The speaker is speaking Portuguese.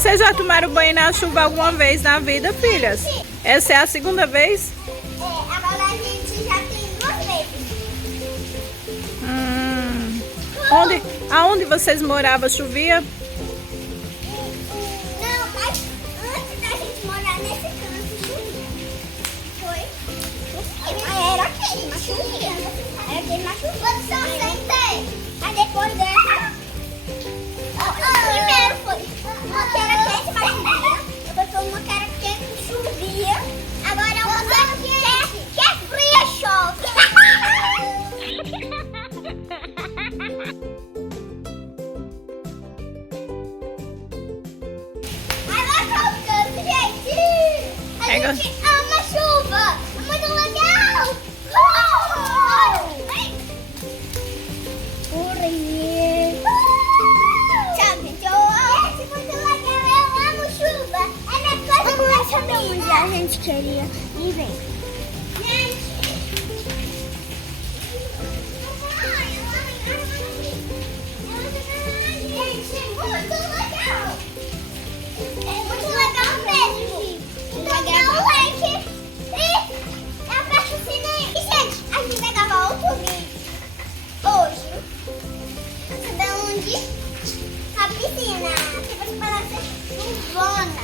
Vocês já tomaram banho na chuva alguma vez na vida, filhas? Essa é a segunda vez? Agora a gente já tem 2 vezes. Aonde vocês moravam, chovia? Não, mas antes da gente morar nesse canto, chovia. Foi? Era aquele, mas chovia. Era aquele, mas chovia. Quando só sentei. Aí depois dessa... Primeiro foi uma que era quente, mas chovia. Depois foi uma que era quente, chovia. Agora uma que é fria, chove. A gente ama chuva! É muito legal! Tchau, gente! É muito legal! Eu amo chuva! É minha coisa favorita! Onde a gente queria viver. Gente, é muito legal! É muito legal mesmo! Então dá um like e aperta o sininho. E gente, a gente vai gravar outro vídeo hoje. Sabe onde? Na piscina. Que vai parecer chuvona.